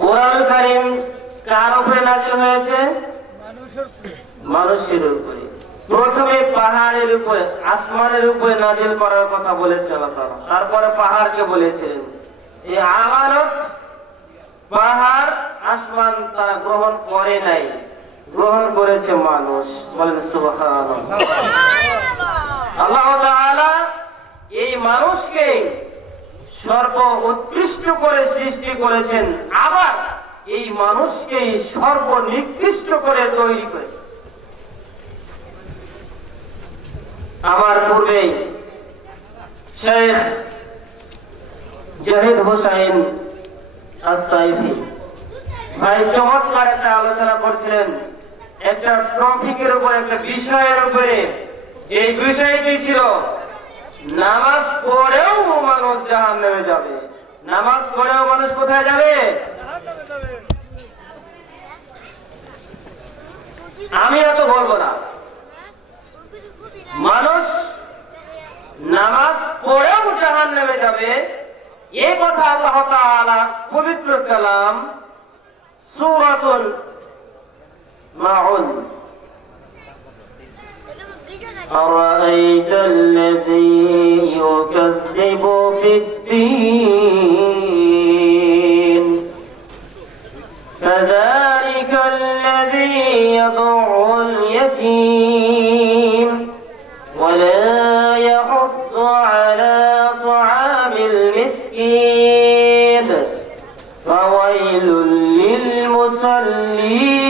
কোরআন কারীম কার উপরে নাযিল হয়েছে? মানুষের উপরে। প্রথমে পাহাড়ের উপরে, আসমানের উপরে নাযিল করার কথা বলেছেন আল্লাহ তাআলা, তারপরে পাহাড়কে বলেছিলেন। এই আমানত পাহাড় আসমান তারা গ্রহণ করে নাই, গ্রহণ করেছে মানুষ। বলেন সুবহানাল্লাহ। আল্লাহ তাআলা এই মানুষকে সর্ব উৎকৃষ্ট করে সৃষ্টি করেছেন, আবার এই মানুষকে সর্বনিকৃষ্ট করে তৈরি করেছেন। আমার পূর্বে শেখ জাহিদ হোসেন আস-সাইফি ভাই চমৎকার একটা আলোচনা করছিলেন একটা টপিকের উপর, একটা বিষয়ের উপরে। এই বিষয়টি ছিল নামাজ পড়েও মানুষ জাহান্নামে যাবে। নামাজ পড়েও মানুষ কোথায় যাবে? আমি এত বলবো না, মানুষ নামাজ পড়েও জাহান্নামে যাবে এই কথা আল্লাহ তাআলা পবিত্র কালাম সূরাতুল মাউন أرأيت الذي يكذب بالدين فذلك الذي يدع اليتيم ولا يحض على طعام المسكين فويل للمصلين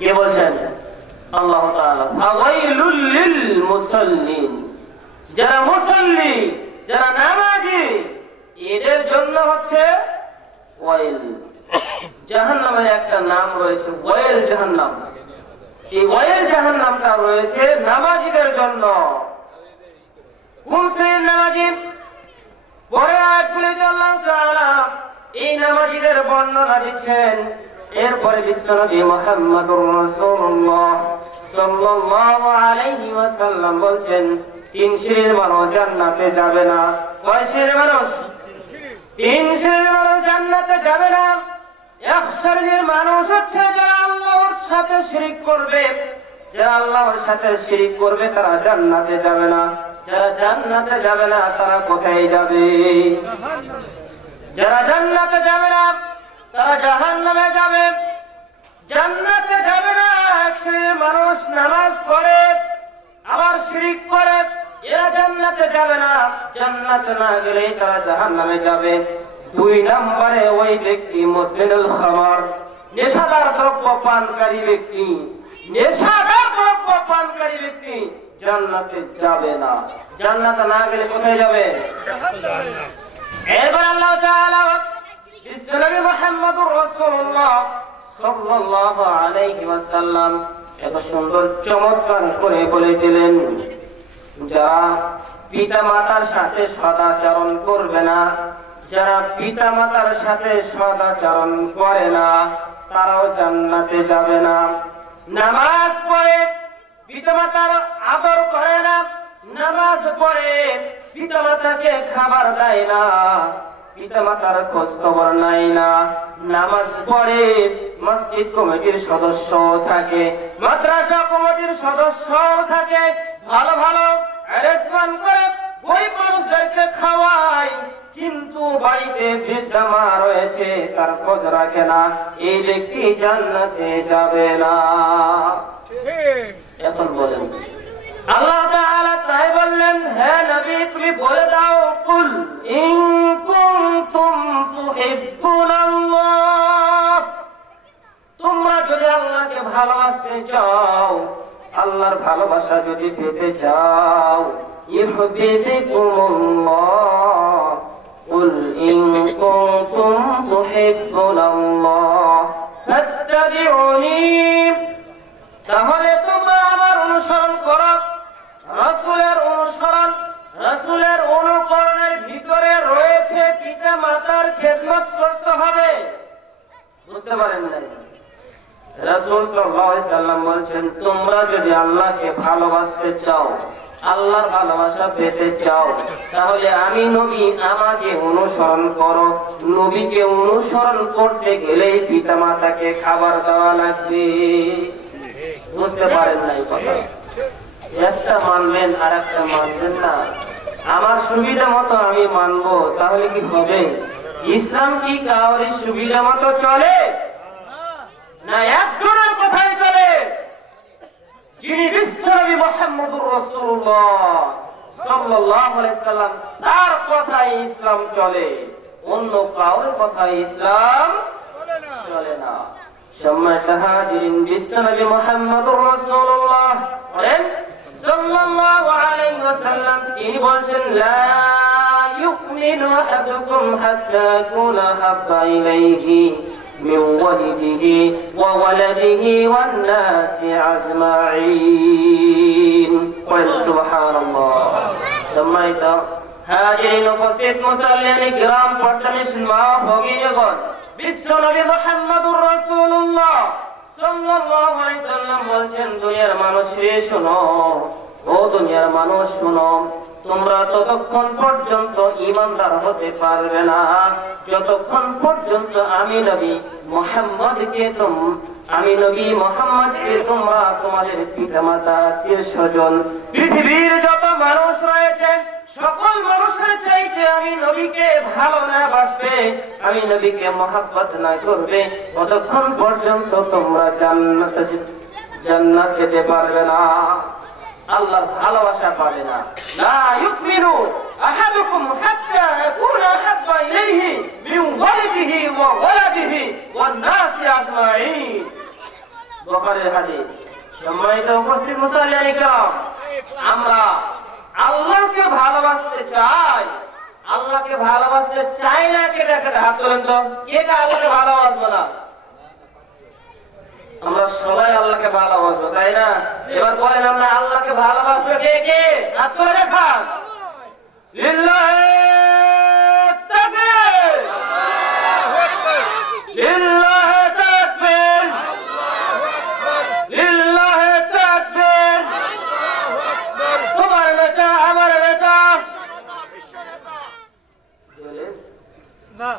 কে বলেন? আল্লাহ তাআলা। ফাওয়াইলুল লিল মুসাল্লিন, যারা মুসাল্লি, যারা নামাজি, এদের জন্য হচ্ছে ওয়াইল। জাহান্নামের একটা নাম রয়েছে ওয়াইল জাহান্নাম। এই ওয়াইল জাহান্নামটা রয়েছে নামাজিদের জন্য। কোন শ্রেণীর নামাজি? পরে আয়াতগুলিতে আল্লাহ তাআলা এই নামাজিদের বর্ণনা দিচ্ছেন। এরপরে বিশ্বনবী মুহাম্মদুর রাসূলুল্লাহ সাল্লাল্লাহু আলাইহি ওয়াসাল্লাম বলছেন, তিন শ্রেণীর মানুষ জান্নাতে যাবে না। কয় শ্রেণীর মানুষ? তিন শ্রেণীর মানুষ জান্নাতে যাবে না। এক শ্রেণীর মানুষ হচ্ছে যারা আল্লাহর সাথে শিরক করবে। যারা আল্লাহর সাথে শিরক করবে তারা জান্নাতে যাবে না। যারা জান্নাতে যাবে না তারা কোথায় যাবে? যারা জান্নাতে যাবে না তারা জাহান্নামে যাবে। জান্নাতে যাবে না সে মানুষ নামাজ পড়ে আবার শিরক করে, এরা জান্নাতে যাবে না। জান্নাতে না গেলে তারা জাহান্নামে যাবে। দুই নম্বরে ওই ব্যক্তি মুদমিনুল খামার, নেশাদার দ্রব্য পানকারী ব্যক্তি, নেশাদার দ্রব্য পানকারী ব্যক্তি জান্নাতে যাবে না। জান্নাতে না গেলে কোথায় যাবে? এবার আল্লাহ তাআলা বিশ্বনবী মুহাম্মদুর রাসূলুল্লাহ সাল্লাল্লাহু আলাইহি ওয়াসাল্লাম এত সুন্দর চমৎকার করে বলেছিলেন, যারা পিতা মাতার সাথে সদাচরণ করবে না, যারা পিতা মাতার সাথে সদাচরণ করে না তারাও জান্নাতে যাবে না। নামাজ পড়ে পিতা মাতার আদর করে না, নামাজ পড়ে পিতা মাতাকে খাবার দেয় না, পিতা মাতার খোঁজ খবর নাই না, নামাজ পড়ে মসজিদ কমিটির সদস্য থাকে, মাদ্রাসা কমিটির সদস্য থাকে, ভালো ভালো অ্যারেঞ্জমেন্ট করে গরিব মানুষদেরকে খাওয়ায়, কিন্তু বাড়িতে বৃদ্ধা মা রয়েছে তার খোঁজ রাখে না, এই ব্যক্তি জান্নাতে যাবে না। এখন বলেন আল্লাহ তাআলা তাই বললেন, হে নবী তুমি বলে দাও, কুল ইন কুনতুম তুহিব্বুনাল্লাহ, তোমরা যদি আল্লাহকে ভালোবাসতে চাও, আল্লাহর ভালোবাসা যদি পেতে চাও, ইউহিব্বুকুমুল্লাহ, কুল ইন কুনতুম তুহিব্বুনাল্লাহ ফাত্তাবিউনি, তাহলে তোমরা আমার অনুসরণ করো। রাসূলের অনুসরণ, রাসূলের অনুকরণের ভিতরে রয়েছে পিতা মাতার খেদমত করতে হবে। বুঝতে পারেন না? রাসূল সাল্লাল্লাহু আলাইহি ওয়াসাল্লাম বলছেন, তোমরা যদি আল্লাহকে ভালোবাসতে চাও, আল্লাহর ভালোবাসা পেতে চাও, তাহলে আমি নবী আমাকে অনুসরণ করো। নবীকে অনুসরণ করতে গেলে পিতা মাতাকে খাবার দেওয়া লাগবে। বুঝতে পারেন না এই কথা? একটা মানবেন আর একটা মানবেন না। আমার সুবিধা মতো আমি মানবো, তাহলে কি হবে? ইসলাম কি কাউরি সুবিধা মতো চলে না একজনের কথাই চলে? যিনি বিশ্বনবী মুহাম্মদুর রাসূলুল্লাহ সাল্লাল্লাহু আলাইহি সাল্লাম, তার কথাই ইসলাম চলে, অন্য কারোর কথাই ইসলাম চলে না। সম্মানিত হাজিরিন, বিশ্বনবী মুহাম্মদুর রাসূলুল্লাহ সাল্লাল্লাহু আলাইহি ওয়াসাল্লাম তিনি বলেন, লা ইউমিনু আহাদুকুম হাত্তা ইয়াকুনা হাব্বা ইলাইহি মিন ওয়ালিদিহি ওয়া ওয়ালাদিহি ওয়ান নাসি আজমাইন। সুবহানাল্লাহ। সম্মানিত হাজিরিন, উপস্থিত মুসল্লিয়ান কিরাম, পর্দানিশ মা ভগিনীগণ, বিশ্বনবী মুহাম্মদুর রাসূলুল্লাহ সাল্লাল্লাহু আলাইহি সাল্লাম বলেন, দুনিয়ার মানুষ শোনো, ও দুনিয়ার মানুষ শোনো, তোমরা ততক্ষণ পর্যন্ত ঈমানদার হতে পারবে না যতক্ষণ পর্যন্ত আমি নবী মুহাম্মদকে তোমরা তোমাদের পিতামাতা, আত্মীয়স্বজন, পৃথিবীর যত মানুষ রয়েছে সকল মানুষের চাইতে আমি নবীকে ভালো না বাসবে, আমি নবীকে মহব্বত না করবে, ততক্ষণ পর্যন্ত তোমরা জান্নাত যেতে পারবে না, আল্লাহর ভালোবাসা পাবে না। লা ইউমিনু আহাদুকুম হাত্তা ইয়াকুনা হাব্বা ইলাইহি মিন ওয়ালিদিহি ওয়া ওয়ালাদিহি ওয়ান নাসি আজমাইন। বুখারীর হাদিস। সম্মানিত উপস্থিত মুসল্লিয়ান কিরাম, আমরা আল্লাহকে ভালোবাসতে চাই, আল্লাহকে ভালোবাসতে চাই না কে? দেখেন, হাত তোলেন তো, কে আল্লাহকে ভালোবাসবো না? আমরা সবাই আল্লাহকে ভালোবাসবো, তাই না? এবার বলেন, আমরা আল্লাহকে ভালোবাসবো কে কে? হাত তুলে দেখান। লিল্লাহি তাকবীর, লিল্লাহি তাকবীর, লিল্লাহি তাকবীর। তোমার নেতা আমার নেতা না।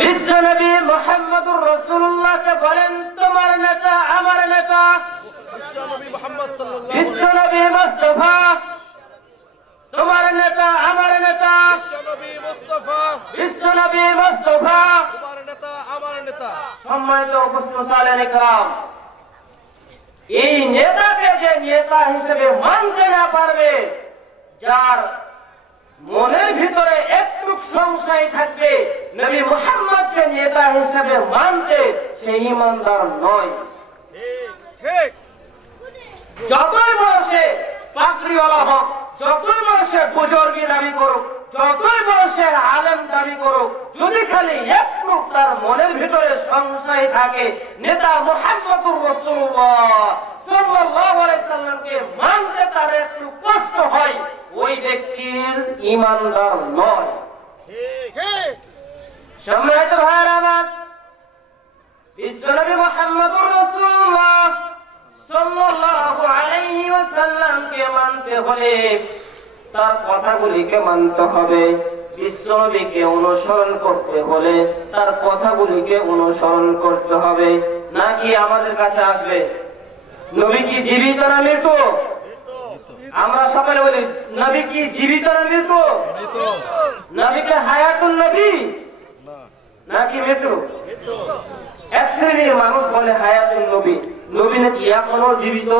বিশ্বনবী মুহাম্মদুর রাসূলুল্লাহকে বলেন, তোমার নেতা আমার নেতা। বিশ্বনবী মুহাম্মদ সাল্লাল্লাহু আলাইহি ওয়াসাল্লাম, বিশ্বনবী মুস্তাফা, তোমার নেতা আমার নেতা। বিশ্বনবী মুস্তাফা, বিশ্বনবী মুস্তাফা, তোমার নেতা আমার নেতা। সম্মানিত উপস্থিত মুসল্লিয়ান কিরাম, এই নেতাকে যে নেতা হিসেবে মানতে না পারবে, যার মনের ভিতরে একটু সংশয় থাকবে নবী মুহাম্মদকে নেতা হিসেবে মানতে, সে ঈমানদার নয়। ঠিক। যতই বড় সে পাগড়িওয়ালা হোক, যতই বড় সে বুজুর্গি দাবি করুক, যতই বড় সে আলেম দাবি করুক, যদি খালি একটু তার মনের ভিতরে সংশয় থাকে নেতা মুহাম্মদুর রাসূলুল্লাহ সাল্লাল্লাহু আলাইহি সাল্লামকে মানতে তার একটু কষ্ট হয়, ওই ব্যক্তির ঈমানদার নয়। ঠিক। সম্মানিত ভাইরা আমার, বিশ্বনবী মুহাম্মদুর রাসূলুল্লাহ সাল্লাল্লাহু আলাইহি ওয়াসাল্লামকে মানতে হলে তার কথাগুলিকে মানতে হবে। বিশ্বনবীকে অনুসরণ করতে হলে তার কথাগুলিকে অনুসরণ করতে হবে। নাকি আমাদের কাছে আসবে নবী কি জীবিত না মৃত? আমরা সকলে বলি নবী কি জীবিত না মৃত? নবীকে হায়াতুন নবী নাকি মৃত? এক শ্রেণীর মানুষ বলে হায়াতুন নবী, নবী নাকি এখনো জীবিত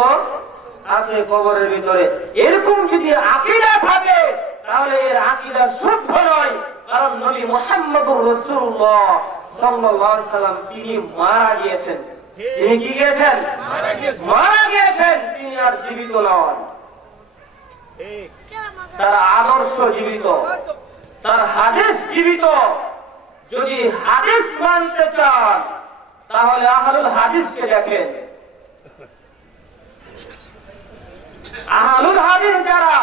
আছে কবরের ভিতরে। এরকম যদি আকীদা থাকে তাহলে এর আকীদা শুদ্ধ নয়, কারণ নবী মুহাম্মদুর রাসূলুল্লাহ সাল্লাল্লাহু আলাইহি সাল্লাম তিনি মারা গিয়েছেন। তিনি কি গিয়েছেন? মারা গিয়েছেন। তিনি আর জীবিত নন। তার আদর্শ জীবিত, তার হাদিস জীবিত। যদি হাদিস মানতে চান তাহলে আহলুল হাদিসকে দেখেন। আহলুল হাদিস যারা,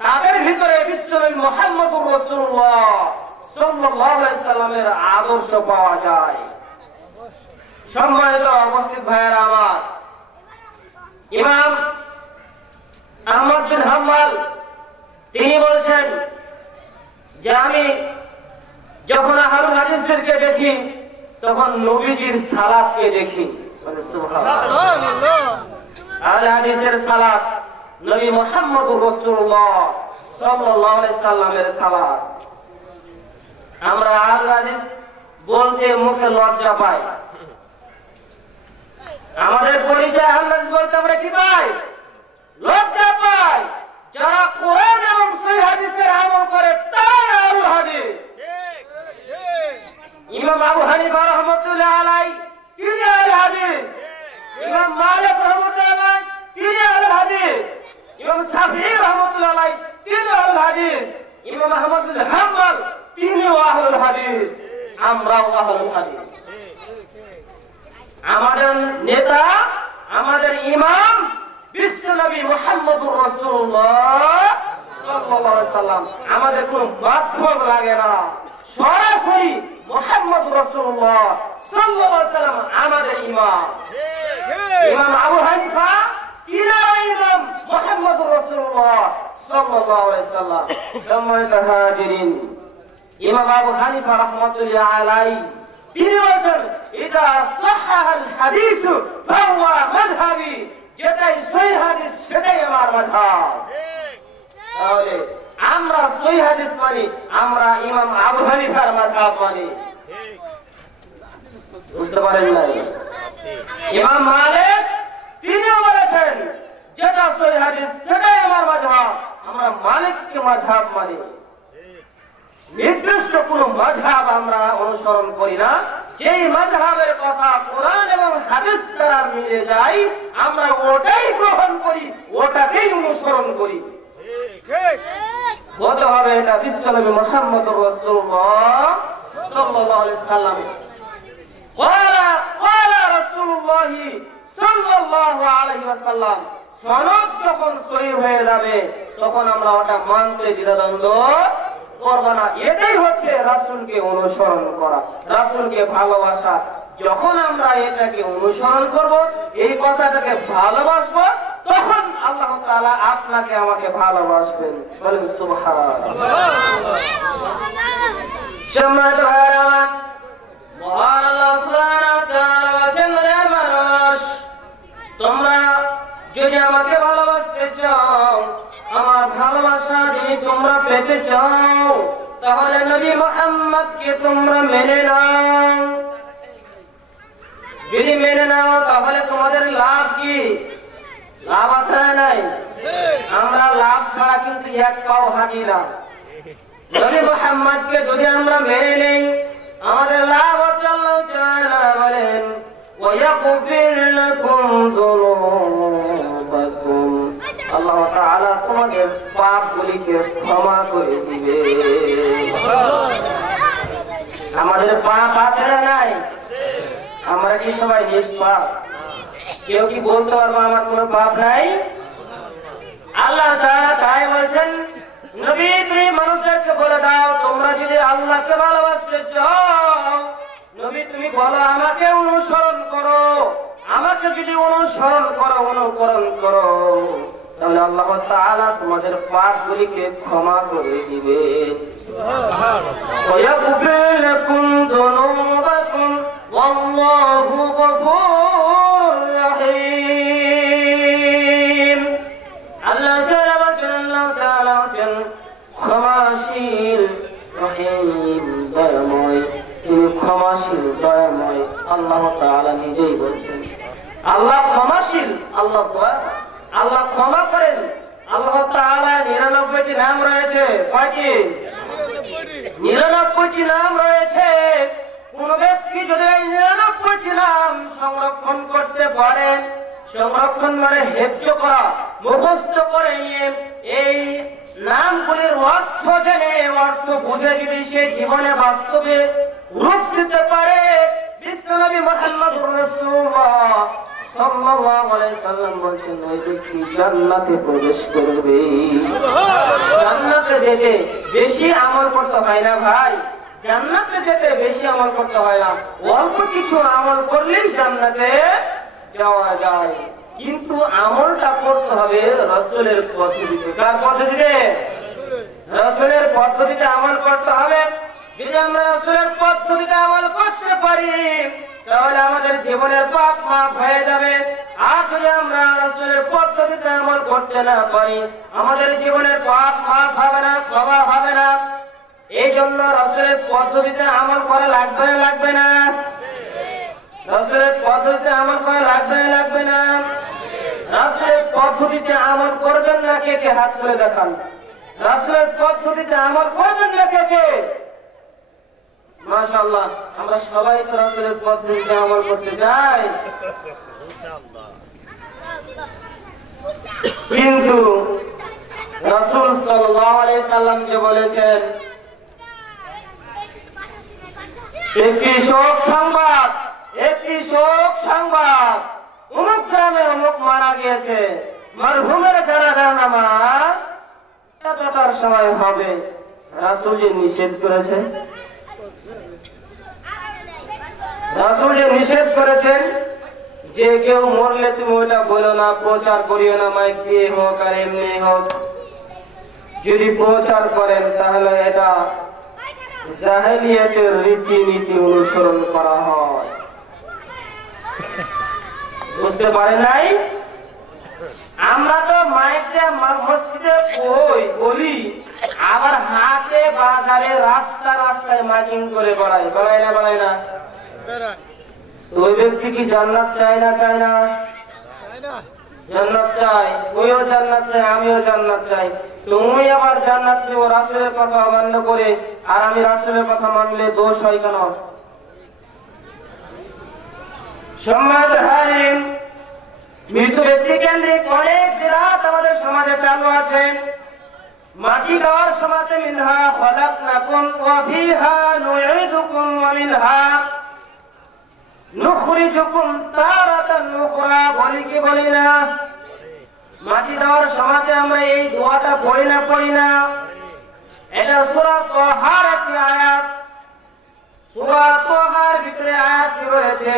তাদের ভিতরে বিশ্বনবী মুহাম্মদুর রাসূলুল্লাহ সাল্লাল্লাহু আলাইহি সাল্লামের আদর্শ পাওয়া যায়। সম্মানিত উপস্থিত ভাইয়েরা আমার, ইমাম বিন হাম্বল তিনি বলছেন যে আমি যখন আহলুল হাদিসদেরকে দেখি তখন নবীজির সালাতকে দেখি। সুবহানাল্লাহ। আহলুল হাদিসের সালাত নবী মুহাম্মদুর রাসূলুল্লাহ সাল্লাল্লাহু আলাইহি সাল্লামের সালাত। আমরা আহলুল হাদিস বলতে মুখে লজ্জা পাই। আমাদের পরিচয় আহলুল হাদিস বলতে আমরা কি পাই? লজ্জা পাই। যারা কোরআন এবং সহিহ হাদিসের আমল করে তারাই আহলুল হাদিস। ইমাম আবু হানিফা রাহমাতুল্লাহ আলাইহি তিনি আহলুল হাদিস, ইমাম মালিক রাহমাতুল্লাহ আলাইহি তিনি আহলুল হাদিস, ইমাম শাফিঈ রাহমাতুল্লাহ আলাইহি তিনি আহলুল হাদিস, ইমাম আহমদ বিন হাম্বল তিনিও আহলুল হাদিস, আমরাও আহলুল হাদিস। আমাদের নেতা, আমাদের ইমাম বিশ্বনবী মুহাম্মদুর রাসূলুল্লাহ সাল্লাল্লাহু আলাইহি সাল্লাম। আমাদের কোনো মাধ্যম লাগে না, সরাসরি মুহাম্মদুর রাসূলুল্লাহ সাল্লাল্লাহু আলাইহি সাল্লাম আমাদের ইমাম। ইমাম আবু হানিফা তিনার ইমাম মুহাম্মদুর রাসূলুল্লাহ সাল্লাল্লাহু আলাইহি সাল্লাম। সম্মানিত হাজিরিন, ইমাম আবু হানিফা রাহমাতুল্লাহ আলাইহি তিনি বলেন ইদা সাহাহাল হাদিস ফাহুয়া মাযহাবি, যেটাই সহিহ হাদিস সেটাই আমার মাযহাব। তাহলে আমরা সহিহ হাদিস মানি, আমরা ইমাম আবু হানিফার মাযহাব মানি। বুঝতে পারেন না? ইমাম মালিক তিনিও বলেছেন যেটা সহিহ হাদিস সেটাই আমার মাযহাব, আমরা মালিককে মাযহাব মানি। নির্দিষ্ট কোন মাযহাব আমরা অনুসরণ করি না, যেই মাযহাবের কথা কোরআন এবং হাদিস দ্বারা মিলে যায় আমরা ওটাই গ্রহণ করি, ওটাকেই অনুসরণ করি। বলতে হবে এটা বিশ্বনবী মুহাম্মদুর রাসূলুল্লাহ সাল্লাল্লাহু আলাইহি সাল্লাম ক্বালা রাসূলুল্লাহ সাল্লাল্লাহু আলাইহি ওয়াসাল্লাম। সনদ যখন সহিহ হয়ে যাবে তখন আমরা ওটা মানতে দ্বিধাদ্বন্দ্ব করব না। এটাই হচ্ছে রাসূলকে অনুসরণ করা, রাসূলকে ভালোবাসা। যখন আমরা এটাকে অনুসরণ করব, এই কথাটাকে ভালোবাসবো, তখন আল্লাহ তাআলা আপনাকে আমাকে ভালোবাসবেন। বলেন সুবহানাল্লাহ। সম্মানিত ভাইরা, মহান আল্লাহ সুবহানাহু ওয়া তাআলা বলেন, হে মানুষ, তোমরা যদি আমাকে ভালোবাসতে চাও, আমার ভালোবাসা যদি তোমরা পেতে চাও, তাহলে নবী মুহাম্মদকে তোমরা মেনে নাও। যদি মেনে নাও তাহলে তোমাদের লাভ কি? লাভ আছে না নাই? আমরা লাভ ছাড়া কিন্তু এক পাও হাঁটি না। নবী মুহাম্মদকে যদি আমরা মেনে নেই, আমাদের লাভ হচ্ছে আল্লাহ তাআলা বলেন ওয়ায়াগফির লাকুম যুনুবাকুম, আল্লাহ তাআলা তোমাদের পাপগুলিকে ক্ষমা করে দিবে। আমাদের পাপ আছে না নাই? আমরা কি সবাই নিষ্পাপ? কেউ কি বলতে পারবো আমার কোনো পাপ নাই? আল্লাহ তাআলা তাই বলছেন, নবী তুমি মানুষদেরকে বলে দাও, তোমরা যদি আল্লাহকে ভালোবাসতে চাও, নবী তুমি বলো আমাকে অনুসরণ করো। আমাকে যদি অনুসরণ করো, অনুকরণ করো, তাহলে আল্লাহ তাআলা তোমাদের পাপগুলিকে ক্ষমা করে দিবে। ওয়ায়াগফির লাকুম যুনুবাকুম ওয়াল্লাহু গফুরুর রহিম। আল্লাহ তাআলা বলেন ক্ষমাশীল রহিম, দয়াময়, তিনি ক্ষমাশীল দয়াময়। আল্লাহ তাআলা নিজেই বলছেন আল্লাহ ক্ষমাশীল, আল্লাহ দয়া, আল্লাহ ক্ষমা করেন। আল্লাহ তাআলা 99টি নাম রয়েছে। কয়টি? 99টি নাম রয়েছে। কোন ব্যক্তি যদি এই 99টি নাম সংরক্ষণ করতে পারেন, সংরক্ষণ মানে হেফজ করা, মুখস্থ করে নিয়ে এই নামগুলির অর্থ জেনে, অর্থ বুঝে যদি সে জীবনে বাস্তবে রূপ দিতে পারে, বিশ্বনবী মুহাম্মদুর রাসূলুল্লাহ সাল্লাল্লাহু আলাইহি সাল্লাম বলেন ওই ব্যক্তি জান্নাতে প্রবেশ করবে। জান্নাতে যেতে বেশি আমল করতে হয় না ভাই, জান্নাতে যেতে বেশি আমল করতে হয় না, অল্প কিছু আমল করলেই জান্নাতে যাওয়া যায়। কিন্তু আমলটা করতে হবে রাসূলের পদ্ধতিতে। কার পদ্ধতিতে? রাসূলের পদ্ধতিতে আমল করতে হবে। যদি আমরা রাসূলের পদ্ধতিতে আমল করতে পারি তাহলে আমাদের জীবনের পাপ মাফ হয়ে যাবে। আর যদি আমরা রাসূলের পদ্ধতিতে আমল করতে না পারি আমাদের জীবনের পাপ মাফ হবে না, ক্ষমা হবে না। এই জন্য রাসূলের পদ্ধতিতে আমল করা লাগবে না লাগবে না? রাসূলের পদ্ধতিতে আমল করা লাগবে না লাগবে না? রাসূলের পদ্ধতিতে আমল করবেন না কে কে হাত তুলে দেখান। রাসূলের পদ্ধতিতে আমল করবেন না কে কে? মাশাআল্লাহ, আমরা সবাই তো রাসূলের পদ্ধতিতে আমল করতে চাই। কিন্তু রাসূল সাল্লাল্লাহু আলাইহি সাল্লাম যে বলেছেন একটি শোক সংবাদ, একটি শোক সংবাদ, অমুক গ্রামে অমুক মারা গিয়েছে, মরহুমের জানাজা নামাজ এতটার সময় হবে। রাসূল যে নিষেধ করেছেন, রাসূল যে নিষেধ করেছেন যে কেউ মরলে তুমি ওটা বলো না, প্রচার করিও না, মাইক দিয়ে হোক আর এমনি হোক। যদি প্রচার করেন তাহলে এটা জাহেলিয়াতের রীতিনীতি অনুসরণ করা হয়। বুঝতে পারেন নাই? আমরা তো মাইকে মসজিদে বলি, আবার হাটে বাজারে রাস্তা রাস্তায় মাইকিং করে বেড়াই, বেড়াই না বেড়াই না? ওই ব্যক্তি কি জান্নাত চায় না চায় না? জান্নাত চাই, ওইও জান্নাত চাই, আমিও জান্নাত চাই। তুমি আবার জান্নাত নিও রাসূলের কথা অমান্য করে, আর আমি রাসূলের কথা মানলে দোষ হয় কেন? সম্মানিত হাজিরিন, মৃত ব্যক্তি কেন্দ্রিক অনেক বিরাট আমাদের সমাজে চালু আছে। মাটি দেওয়ার সমাজে মিনহা খলাকনাকুম ওয়া ফিহা নুঈদুকুম ওয়া মিনহা নুখরিজুকুম তারাতান উখরা, বলি কি বলি না? মাটি দেওয়ার সমাজে আমরা এই দোয়াটা পড়ি না পড়ি না? এটা সূরা তাহার একটি আয়াত। সূরা তাহার ভিতরে আয়াত রয়েছে,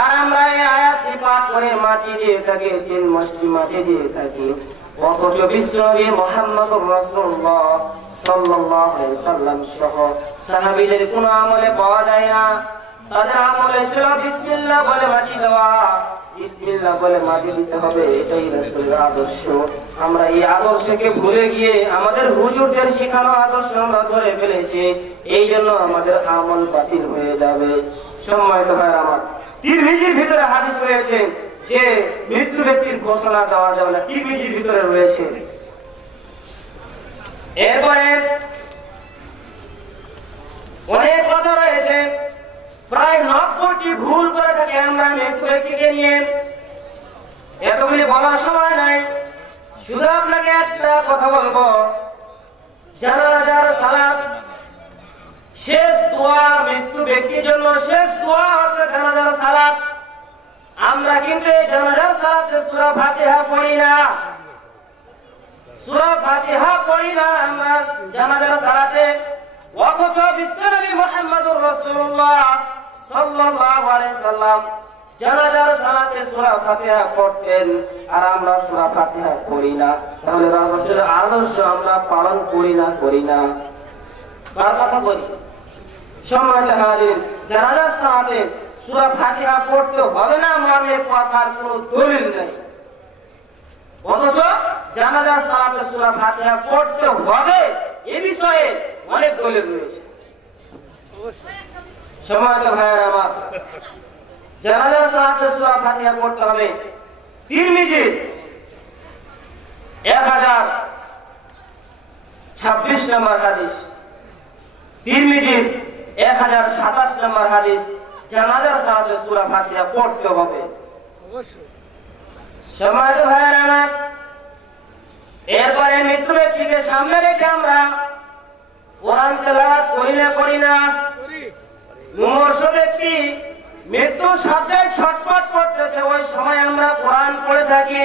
আর আমরা এই আয়াতটি পাঠ করে মাটি দিয়ে থাকি, 3 মাসটি মাটি দিয়ে থাকি। অথচ বিশ্বনবী মুহাম্মদুর রাসূলুল্লাহ সাল্লাল্লাহু আলাইহি সাল্লাম সহ সাহাবীদের কোন আমলে পাওয়া যায় না। তাদের আমলে ছিল বিসমিল্লাহ বলে মাটি দেওয়া, বিসমিল্লাহ বলে মাটি দিতে হবে, এটাই রাসূলের আদর্শ। আমরা এই আদর্শকে ভুলে গিয়ে আমাদের হুজুরদের শেখানো আদর্শ আমরা ধরে ফেলেছি, এই জন্য আমাদের আমল বাতিল হয়ে যাবে। সম্মানিত ভাই আমার, তিরমিজির ভিতরে হাদিস রয়েছে যে মৃত্যু ব্যক্তির ঘোষণা দেওয়া যাবে না, তিরমিজির ভিতরে রয়েছে। এরপরে অনেক কথা রয়েছে, প্রায় 90টি ভুল করে থাকি আমরা মৃত্যু ব্যক্তিকে নিয়ে। এতগুলি বলার সময় নাই, শুধু আপনাকে একটা কথা বলবো। জানাজার সালাত শেষ দোয়া, মৃত্যু ব্যক্তির জন্য শেষ দোয়া হচ্ছে জানাজার সালাত। আমরা কিন্তু এই জানাজার সালাতে সূরা ফাতিহা পড়ি না, সূরা ফাতিহা পড়ি না আমরা জানাজার সালাতে। অথচ বিশ্বনবী মুহাম্মদুর রাসূলুল্লাহ সাল্লাল্লাহু আলাইহি সাল্লাম জানাজার সালাতে সূরা ফাতিহা পড়তেন, আর আমরা সূরা ফাতিহা পড়ি না। তাহলে রাসূলের আদর্শ আমরা পালন করি না করি না? কার কথা বলি? সম্মানিত হাজির, জানাজার সালাতে সূরা ফাতিহা পড়তে হবে না মানে কথার কোনো দলিল নেই। অথচ জানাজার সালাতে সূরা ফাতিহা পড়তে হবে এই বিষয়ে অনেক দলিল রয়েছে। সম্মানিত ভাইয়েরা আমার, জানাজার সালাতে সূরা ফাতিহা পড়তে হবে। তিরমিজি 1026 নম্বর হাদিস, তিরমিজি 1027 নম্বর হাদিস, জানাজার সালাতে সূরা ফাতিহা পড়তে হবে। সম্মানিত ভাইয়েরা আমার, এরপরে মৃত্যু ব্যক্তিকে সামনে রেখে আমরা কোরআন তেলাওয়াত করি না করি না? মুমূর্ষ ব্যক্তি মৃত্যুর সাথে ছটফট করতেছে, ওই সময় আমরা কোরআন পড়ে থাকি,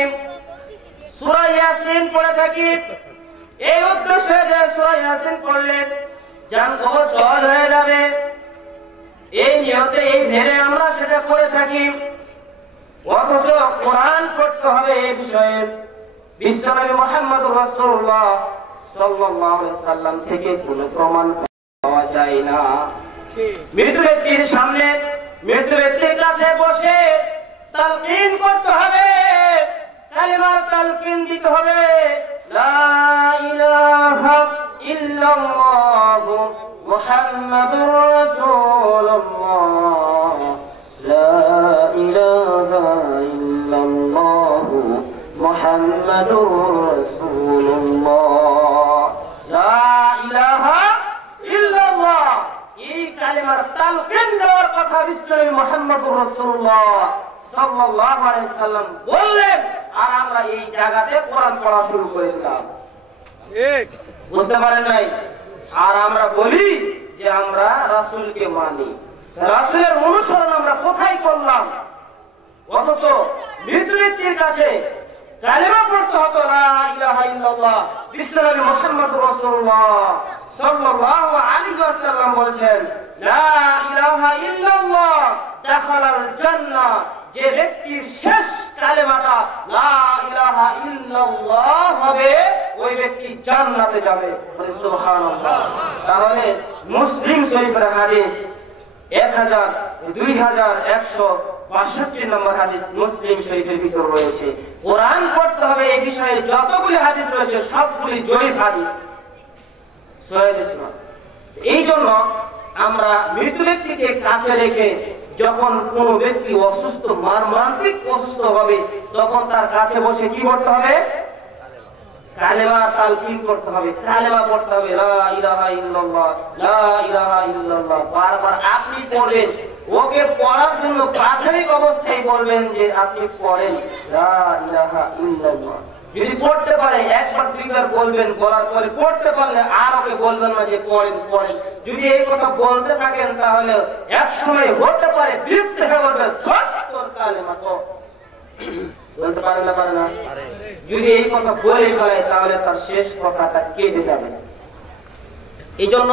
সূরা ইয়াসিন পড়ে থাকি। এই উদ্দেশ্যে যে সূরা ইয়াসিন পড়লে জান কবর সহজ হয়ে যাবে, এই নিয়তে এই ভেবে আমরা সেটা করে থাকি। অথচ কোরআন পড়তে হবে এই বিষয়ে বিশ্বনবী মুহাম্মদুর রাসূলুল্লাহ সাল্লাল্লাহু আলাইহি সাল্লাম থেকে কোনো প্রমাণ পাওয়া যায় না। মৃত ব্যক্তির সামনে, মৃত ব্যক্তির কাছে বসে তালকিন করতে হবে, কালিমার তালকিন দিতে হবে, লা ইলাহা ইল্লাল্লাহ মুহাম্মাদুর রাসূলুল্লাহ, লা ইলাহা ইল্লাল্লাহ মুহাম্মাদুর রাসূলুল্লাহ, লা ইলাহা ইল্লাল্লাহ। এই কালিমার তালকিন দেওয়ার কথা বিশ্বনবী মুহাম্মদুর রাসূলুল্লাহ সাল্লাল্লাহু আলাইহি সাল্লাম বললেন, আর আমরা এই জায়গাতে কোরআন পড়া শুরু করে দিলাম। ঠিক বুঝতে পারেন নাই? আর আমরা বলি যে আমরা রাসূলকে মানি, রাসূলের অনুসরণ আমরা কোথায় করলাম? অথচ মৃত ব্যক্তির কাছে কালিমা পড়তে হতো, লা ইলাহা ইল্লাল্লাহ। বিশ্বনবী মুহাম্মদুর রাসূলুল্লাহ সাল্লাল্লাহু আলাইহি ওয়াসাল্লাম বলেন, লা ইলাহা ইল্লাল্লাহ দাখালাল জান্নাহ। যে ব্যক্তির শেষ কালেমাটা লা ইলাহা ইল্লাল্লাহ হবে, ওই ব্যক্তি জান্নাতে যাবে। সুবহানাল্লাহ। তাহলে মুসলিম শরীফের হাদিস 2162 নম্বর হাদিস মুসলিম শরীফের ভিতর রয়েছে। কোরআন পড়তে হবে এই বিষয়ে যতগুলি হাদিস রয়েছে সবগুলি জয়ীফ হাদিস, সহিহ না। এই জন্য আমরা মৃত ব্যক্তিকে কাছে রেখে যখন কোন ব্যক্তি অসুস্থ, মানসিক অসুস্থ হবে, তখন তার কাছে বসে কি করতে হবে? কালেমা তালকিন করতে হবে, কালেমা পড়তে হবে, লা ইলাহা ইল্লাল্লাহ, লা ইলাহা ইল্লাল্লাহ। বারবার আপনি পড়বেন, ওকে পড়ার জন্য প্রাথমিক অবস্থায় বলবেন যে আপনি পড়েন লা ইলাহা ইল্লাল্লাহ। যদি পড়তে পারে একবার দুইবার বলবেন, বলার পরে পড়তে পারলে আর ওকে বলবেন না যে পড়েন পড়েন। যদি এই কথা বলতে থাকেন তাহলে এক সময় হতে পারে বিরক্ত হয়ে বলবেন, তোর কালেমা তো বলতে পারে না, পারে না। যদি এই কথা বলে ফেলে তাহলে তার শেষ কথাটা কেটে যাবে। এই জন্য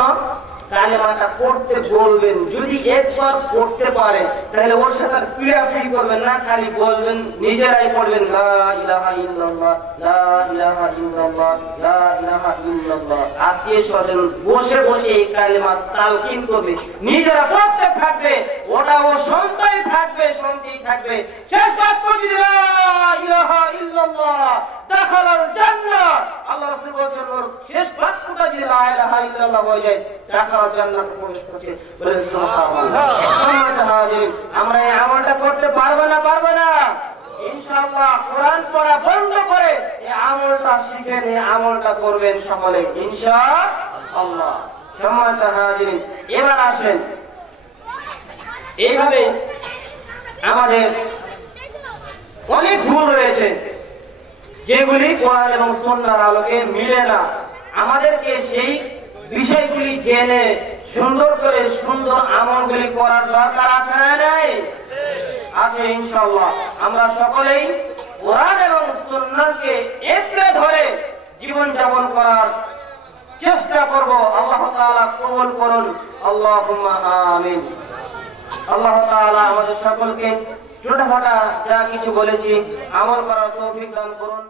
কালেমাটা পড়তে বলবেন। যদি একবার পড়তে পারে তাহলে ওর সাথে পিড়াপিড়ি করবেন না, খালি বলবেন, নিজেরাই পড়বেন, লা ইলাহা ইল্লাল্লাহ, লা ইলাহা ইল্লাল্লাহ, লা ইলাহা ইল্লাল্লাহ। আত্মীয়-স্বজন বসে বসে এই কালেমা তালকিন করবে, নিজেরা পড়তে থাকবে, ওটা ও শুনতেই থাকবে, শুনতেই থাকবে। শেষ বাক্য যদি লা ইলাহা ইল্লাল্লাহ দাখালাল জান্নাহ, আল্লাহ রাসূল বলেছেন ওর শেষ বাক্যটা যদি লা ইলাহা ইল্লাল্লাহ হয়ে যায়, দাখালাল জান্নাতে প্রবেশ করছে। বলে সুবহানাল্লাহ। আমরা এই আমলটা করতে পারবো না? পারবো না ইনশাআল্লাহ। কোরআন পড়া বন্ধ করে এই আমলটা শিখেন, এই আমলটা করবেন সকলে ইনশাআল্লাহ। সম্মানিত হাজিরিন, এবার আসেন, এইভাবে আমাদের অনেক ভুল রয়েছে যেগুলি কোরআন এবং সুন্নাহর আলোকে মিলে না। আমাদেরকে সেই বিষয়গুলি জেনে সুন্দর করে সুন্দর আমলগুলি করার দরকার আছে না নাই? আছে ইনশাআল্লাহ। আমরা সকলেই কোরআন এবং সুন্নাহকে একত্রে ধরে জীবন যাপন করার চেষ্টা করব। আল্লাহ তাআলা কবুল করুন, আল্লাহুম্মা আমিন। আল্লাহ তাআলা আমাদের সকলকে ছোটখাটো যা কিছু বলেছি আমল করার তৌফিক দান করুন।